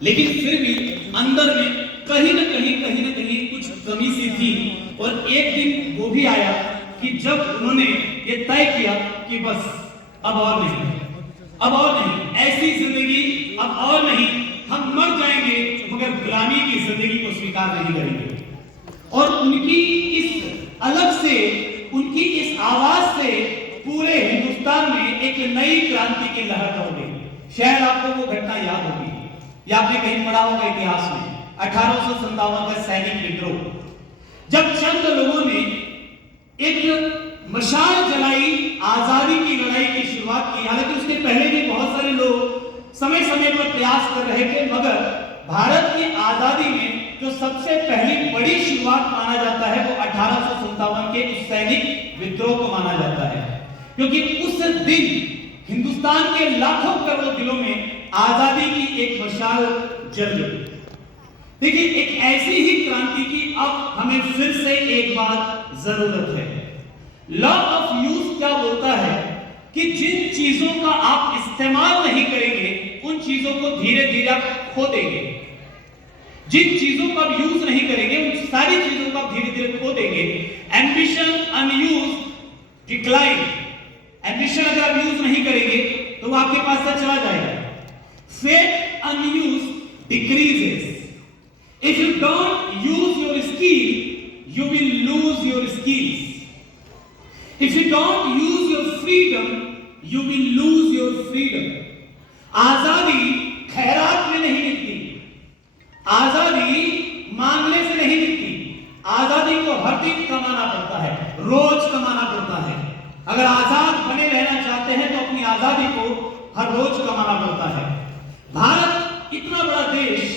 लेकिन फिर भी अंदर में कहीं ना कहीं कुछ कमी सी थी। और एक दिन वो भी आया कि जब उन्होंने ये तय किया कि बस अब और नहीं, ऐसी जिंदगी अब और नहीं, हम मर जाएंगे मगर गुलामी की जिंदगी को स्वीकार नहीं करेंगे। और उनकी इस अलग से, उनकी इस आवाज से पूरे हिंदुस्तान में एक नई क्रांति की लहर हो गई। शायद आपको वो घटना याद होगी या आपने कहीं पढ़ा होगा इतिहास में, 1857 का सैनिक विद्रोह, जब चंद लोगों ने एक मशाल जलाई, आजादी की लड़ाई की शुरुआत की। हालांकि उसके पहले भी बहुत सारे लोग समय समय पर प्रयास कर रहे थे, मगर भारत की आजादी में जो सबसे पहली बड़ी शुरुआत माना जाता है वो 1857 के उस सैनिक विद्रोह को माना जाता है, क्योंकि उस दिन हिंदुस्तान के लाखों करोड़ों दिलों में आजादी की एक मशाल जल गई। देखिए, एक ऐसी ही क्रांति की अब हमें फिर से एक बात जरूरत है। लॉ ऑफ यूज क्या बोलता है कि जिन चीजों का आप इस्तेमाल नहीं करेंगे उन चीजों को धीरे धीरे आप खो देंगे। जिन चीजों का आप यूज नहीं करेंगे उन सारी चीजों को आप धीरे धीरे खो देंगे। Ambition unused decline. एम्बिशन अगर आप यूज नहीं करेंगे तो वो आपके पास से चला जाएगा। Faith unused decreases. If you don't use your skill, you will lose your skills. If you don't use your freedom, you will lose your freedom. आजादी खैरात में नहीं मिलती, आजादी मांगने से नहीं मिलती। आजादी को हर दिन कमाना पड़ता है, रोज कमाना पड़ता है। अगर आजाद बने रहना चाहते हैं तो अपनी आजादी को हर रोज कमाना पड़ता है। भारत इतना बड़ा देश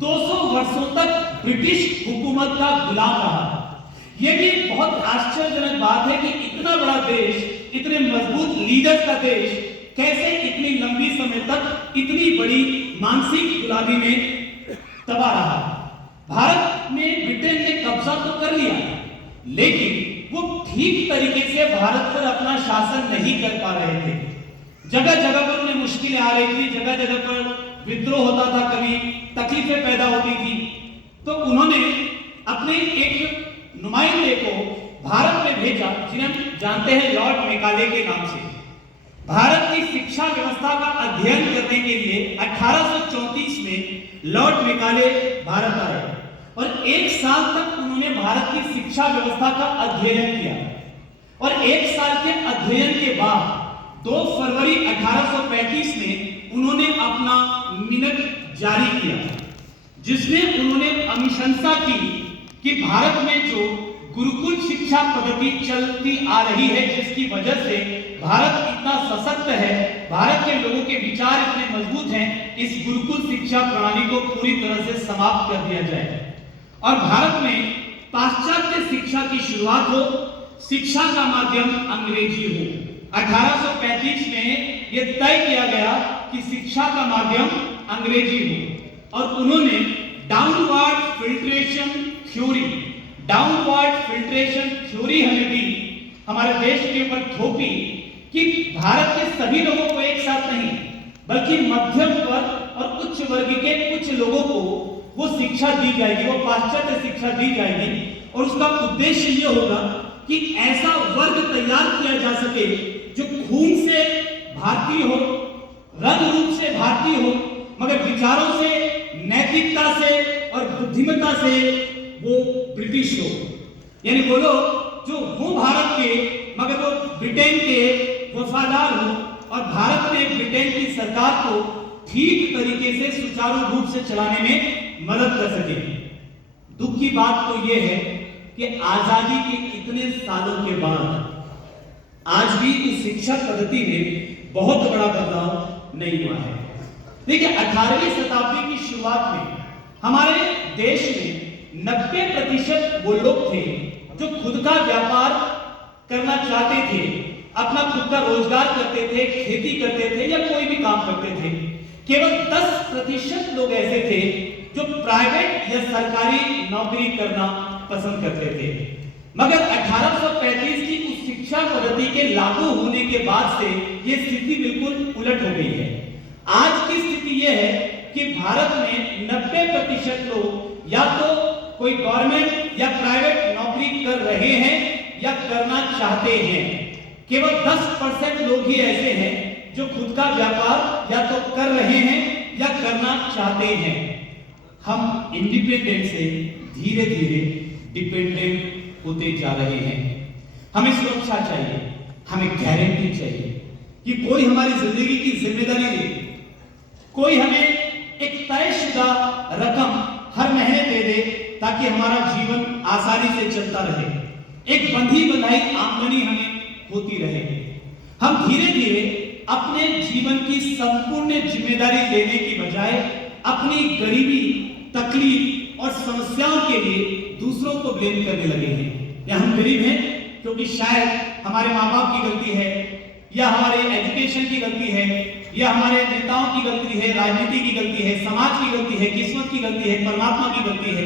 200 वर्षों तक ब्रिटिश हुकूमत का गुलाम रहा। यह भी बहुत आश्चर्यजनक बात है कि इतना बड़ा देश, इतने मजबूत लीडर्स का देश कैसे इतनी लंबी समय तक इतनी बड़ी मानसिक गुलामी में दबा रहा। भारत में ब्रिटेन ने कब्जा तो कर लिया, लेकिन वो ठीक तरीके से भारत पर अपना शासन नहीं कर पा रहे थे। जगह जगह पर उन्हें मुश्किलें आ रही थी, जगह जगह पर विद्रोह होता था, कभी तकलीफें पैदा होती थी। तो उन्होंने अपने एक नुमाइंदे को भारत में भेजा, जिन्हें हम जानते हैं लॉर्ड मेकाले के नाम से। भारत की शिक्षा व्यवस्था का अध्ययन करने के लिए 1834 में लॉर्ड मेकाले भारत आए और एक साल तक उन्होंने भारत की शिक्षा व्यवस्था का अध्ययन किया। और एक साल के अध्ययन के बाद 2 फरवरी 1835 में उन्होंने अपना मिनट जारी किया, जिसमें उन्होंने अनुशंसा की कि भारत में जो गुरुकुल शिक्षा पद्धति चलती आ रही है, जिसकी वजह से भारत इतना सशक्त है, भारत के लोगों के विचार इतने मजबूत हैं, इस गुरुकुल शिक्षा प्रणाली को पूरी तरह से समाप्त कर दिया जाए और भारत में पाश्चात्य शिक्षा की शुरुआत हो, शिक्षा का माध्यम अंग्रेजी हो। 1835 में यह तय किया गया कि शिक्षा का माध्यम अंग्रेजी हो और उन्होंने डाउनवर्ड फिल्ट्रेशन थ्योरी हमें दी, हमारे देश के ऊपर थोपी कि भारत के सभी लोगों को एक साथ नहीं बल्कि मध्यम वर्ग और उच्च वर्ग के कुछ लोगों को वो शिक्षा दी जाएगी, वो पाश्चात्य शिक्षा दी जाएगी। और उसका उद्देश्य ये होगा कि ऐसा वर्ग तैयार किया जा सके जो खून से भारतीय हो, रंग रूप से भारतीय हो, मगर विचारों से, नैतिकता से और बुद्धिमत्ता से वो ब्रिटिश हो। यानी वो लोग जो हो भारत के मगर वो ब्रिटेन के वफादार हो और भारत में ब्रिटेन की सरकार को ठीक तरीके से सुचारू रूप से चलाने में मदद कर सके। दुख की बात तो ये है कि आजादी के इतने सालों के बाद आज भी इस शिक्षा पद्धति में बहुत बड़ा बदलाव नहीं हुआ है। देखिए, 18वीं शताब्दी की शुरुआत में हमारे देश में 90% वो लोग थे जो खुद का व्यापार करना चाहते थे, अपना खुद का रोजगार करते थे, खेती करते थे या कोई भी काम करते थे। केवल 10% लोग ऐसे थे जो प्राइवेट या सरकारी नौकरी करना पसंद करते थे। मगर 1835 की उस शिक्षा पद्धति के लागू होने के बाद से यह स्थिति बिल्कुल उलट हो गई है। आज की स्थिति यह है कि भारत में 90% लोग या तो कोई गवर्नमेंट या प्राइवेट नौकरी कर रहे हैं या करना चाहते हैं। केवल 10% लोग ही ऐसे हैं जो खुद का व्यापार या तो कर रहे हैं या करना चाहते हैं। हम इंडिपेंडेंट से धीरे धीरे डिपेंडेंट होते जा रहे हैं। हमें सुरक्षा चाहिए, हमें गारंटी चाहिए कि कोई हमारी जिंदगी की जिम्मेदारी ले, कोई हमें एक तयशुदा रकम हर महीने दे दे ताकि हमारा जीवन आसानी से चलता रहे, एक बंधी बंधाई आमदनी हमें होती रहे। हम धीरे धीरे अपने जीवन की संपूर्ण जिम्मेदारी लेने की बजाय अपनी गरीबी, तकलीफ और समस्याओं के लिए दूसरों को ब्लेम करने लगे हैं। या हम गरीब हैं क्योंकि शायद हमारे माँ बाप की गलती है, या हमारे एजुकेशन की गलती है, या हमारे नेताओं की गलती है, राजनीति की गलती है, समाज की गलती है, किस्मत की गलती है, परमात्मा की गलती है।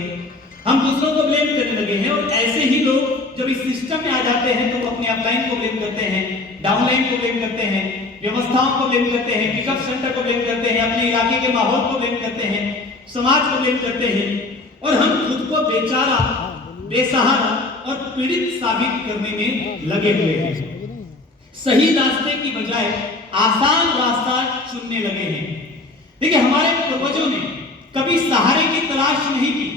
हम दूसरों को ब्लेम करने लगे हैं। और ऐसे ही लोग जब इस सिस्टम में आ जाते हैं तो वो अपने अपलाइन को ब्लेम करते हैं, डाउनलाइन को ब्लेम करते हैं, व्यवस्थाओं को ब्लेम करते हैं, पिकअप सेंटर को ब्लेम करते हैं, अपने इलाके के माहौल को ब्लेम करते हैं, समाज को ब्लेम करते हैं। और हम खुद को बेचारा, बेसहारा और पीड़ित साबित करने में लगे हुए हैं। सही रास्ते की बजाय आसान रास्ता चुनने लगे हैं। देखिए, हमारे पूर्वजों ने कभी सहारे की तलाश नहीं की।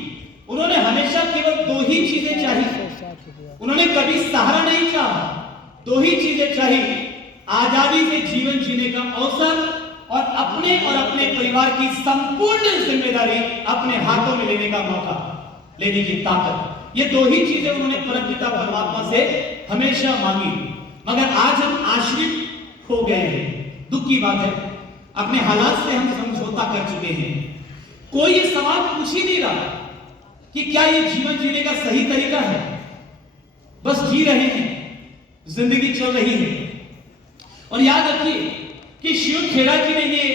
उन्होंने हमेशा केवल दो ही चीजें चाहिए। उन्होंने कभी सहारा नहीं चाहा, दो ही चीजें चाहिए, आजादी से जीवन जीने का अवसर और अपने परिवार की संपूर्ण जिम्मेदारी अपने हाथों में लेने का मौका, लेने की ताकत। ये दो ही चीजें उन्होंने परमपिता परमात्मा से हमेशा मांगी। मगर आज हम आश्रित हो गए हैं। दुख की बात है, अपने हालात से हम समझौता कर चुके हैं। कोई ये सवाल पूछ ही नहीं रहा कि क्या ये जीवन जीने का सही तरीका है। बस जी रहे हैं, जिंदगी चल रही है। और याद रखिए कि शिव खेड़ा जी ने ये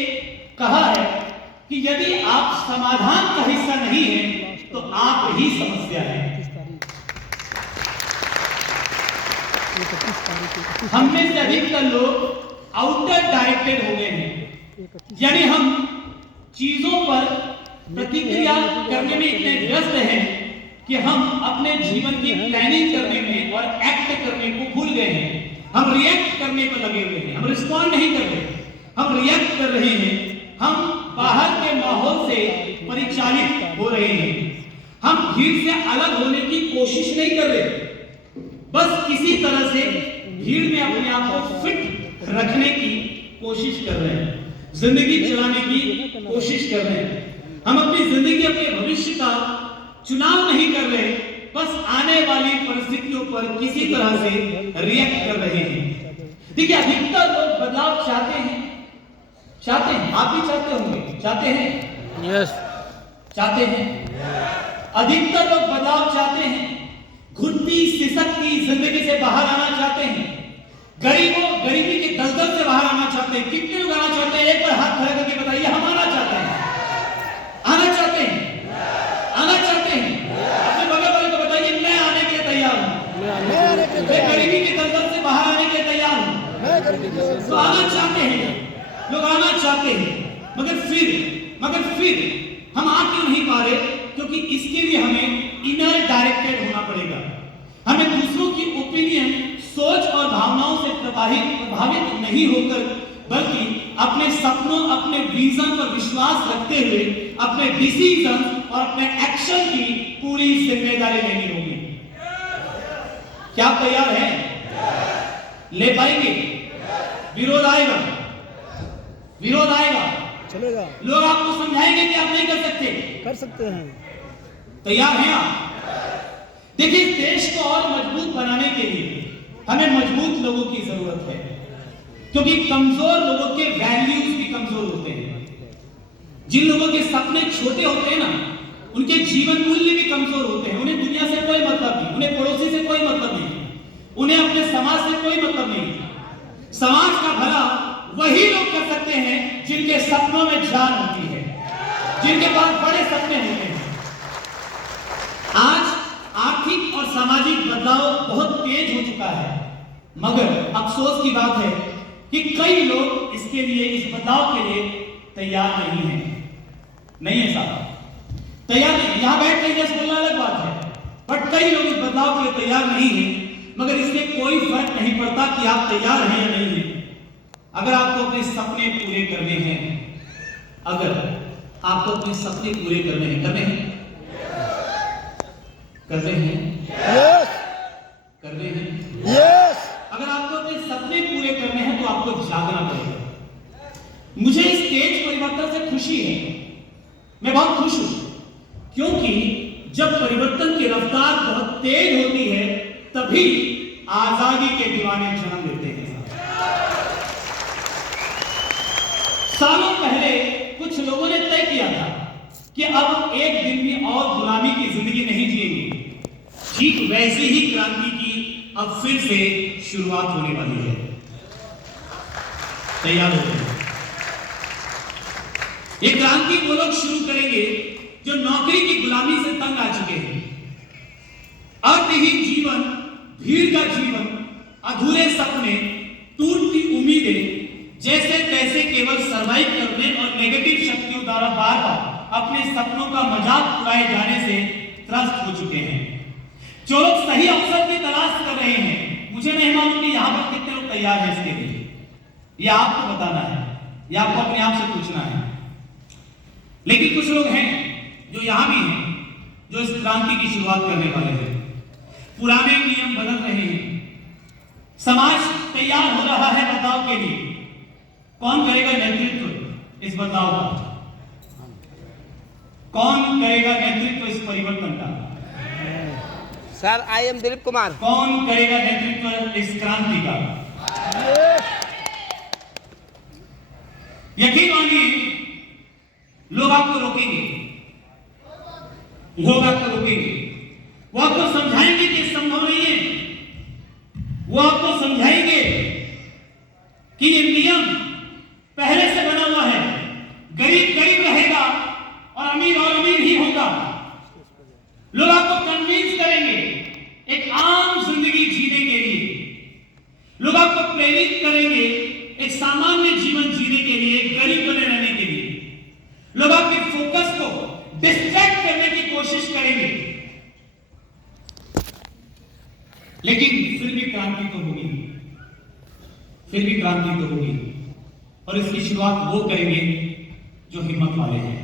कहा है कि यदि आप समाधान का हिस्सा नहीं हैं तो आप ही समस्या हैं। हम में से अधिकतर लोग आउटर डायरेक्टेड हो गए हैं, यानी हम चीजों पर प्रतिक्रिया करने में इतने व्यस्त हैं कि हम अपने जीवन की प्लानिंग करने में और एक्ट करने को भूल गए हैं। हम रिएक्ट करने पर लगे हुए हैं, हम रिस्पॉन्ड नहीं कर रहे, हम रिएक्ट कर रहे हैं। हम बाहर के माहौल से परिचालित हो रहे हैं। हम भीड़ से अलग होने की कोशिश नहीं कर रहे, बस किसी तरह से भीड़ में अपने आप को फिट रखने की कोशिश कर रहे हैं, जिंदगी चलाने की कोशिश कर रहे हैं। हम अपनी जिंदगी, अपने भविष्य का चुनाव नहीं कर रहे, बस आने वाली परिस्थितियों पर किसी तरह से रिएक्ट कर रहे हैं। देखिए, अधिकतर लोग बदलाव चाहते हैं। आप भी चाहते होंगे, चाहते हैं? यस, चाहते हैं। अधिकतर लोग बदलाव चाहते हैं, घुटती सिसकती जिंदगी से बाहर आना चाहते हैं, गरीबी के दलदल से बाहर आना चाहते हैं। कितने लोग आना चाहते हैं? एक बार हाथ खड़ा करके बताइए, हम आना चाहते हैं। आना चाहते हैं? आना चाहते हैं? अपने बगल वाले को बताइए, मैं आने के लिए तैयार हूं। मैं गरीबी के दलदल से बाहर आने के लिए तैयार हूं। तो आना चाहते हैं लोग, आना चाहते हैं। मगर फिर हम आ क्यों नहीं पा रहे? क्योंकि इसके लिए हमें इनर डायरेक्टेड होना पड़ेगा। हमें दूसरों की ओपिनियन, सोच और भावनाओं से प्रभावित नहीं होकर, बल्कि अपने सपनों, अपने विजन पर विश्वास रखते हुए अपने डिसीजन और अपने एक्शन की पूरी जिम्मेदारी लेनी होगी। क्या आप तैयार हैं? ले पाएंगे? विरोध आएगा, चलेगा। लोग आपको समझाएंगे कि आप नहीं कर सकते हैं। तैयार हैं आप? देखिए, देश को और मजबूत बनाने के लिए हमें मजबूत लोगों की जरूरत है, क्योंकि कमजोर लोगों के वैल्यूज भी कमजोर होते हैं। जिन लोगों के सपने छोटे होते हैं ना, उनके जीवन मूल्य भी कमजोर होते हैं। उन्हें दुनिया से कोई मतलब नहीं, उन्हें पड़ोसी से कोई मतलब नहीं, उन्हें अपने समाज से कोई मतलब नहीं। समाज का भला वही लोग कर सकते हैं जिनके सपनों में जान होती है, जिनके पास बड़े सपने होते हैं। आज आर्थिक और सामाजिक बदलाव बहुत तेज हो चुका है, मगर अफसोस की बात है कि कई लोग इसके लिए, इस बदलाव के लिए तैयार नहीं हैं। नहीं है साहब, तैयार नहीं। यहां बैठ के जैसे बोलना अलग बात है, बट कई लोग इस बदलाव के लिए तैयार नहीं है। मगर इससे कोई फर्क नहीं पड़ता कि आप तैयार हैं या नहीं हैं। अगर आपको अपने सपने पूरे करने हैं, अगर आपको अपने सपने पूरे करने हैं, करने हैं यस करने हैं। यस अगर आपको अपने सपने पूरे करने हैं तो आपको जागना पड़ेगा। मुझे इस तेज परिवर्तन से खुशी है, मैं बहुत खुश हूं, क्योंकि जब परिवर्तन की रफ्तार बहुत तेज होती है तभी आजादी के दीवाने जन्म लेते हैं। सालों पहले कुछ लोगों ने तय किया था कि अब एक दिन भी और गुलामी की जिंदगी नहीं जिएंगे। ठीक वैसी ही क्रांति की अब फिर से शुरुआत होने वाली है। तैयार हो गए? ये क्रांति वो लोग शुरू करेंगे जो नौकरी की गुलामी से तंग आ चुके हैं। अर्थहीन जीवन, भीड़ का जीवन, अधूरे सपने, टूटती उम्मीदें, जैसे तैसे केवल सरवाइव करने और नेगेटिव शक्तियों द्वारा बार बार अपने सपनों का मजाक उड़ाए जाने से त्रस्त हो चुके हैं। जो लोग सही अवसर की तलाश कर रहे हैं, मुझे नहीं मालूम कि यहां पर कितने लोग तैयार हैं इसके लिए। यह आपको बताना है, यह आपको अपने आप से पूछना है। लेकिन कुछ लोग हैं जो यहां भी हैं, जो इस क्रांति की शुरुआत करने वाले हैं। पुराने नियम बदल रहे हैं, समाज तैयार हो रहा है बदलाव के लिए। कौन करेगा नेतृत्व इस बदलाव का? कौन करेगा नेतृत्व इस परिवर्तन का? Sir, I am Dilip Kumar. कौन करेगा नेतृत्व इस क्रांति का? यकीन मानिए, लोग आपको रोकेंगे, लोग आपको रोकेंगे, वो आपको समझाएंगे कि संभव नहीं है। वो आपको समझाएंगे कि ये नियम पहले से बना हुआ है, गरीब गरीब रहेगा और अमीर ही होगा। लोग आपको कन्विंस करेंगे एक आम जिंदगी जीने के लिए। लोग आपको प्रेरित करेंगे एक सामान्य जीवन जीने के लिए, एक गरीब बने रहने के लिए। लोग आपके फोकस को डिस्ट्रैक्ट करने की कोशिश करेंगे, लेकिन फिर भी क्रांति तो होगी, फिर भी क्रांति तो होगी। और इसकी शुरुआत वो करेंगे जो हिम्मत वाले हैं।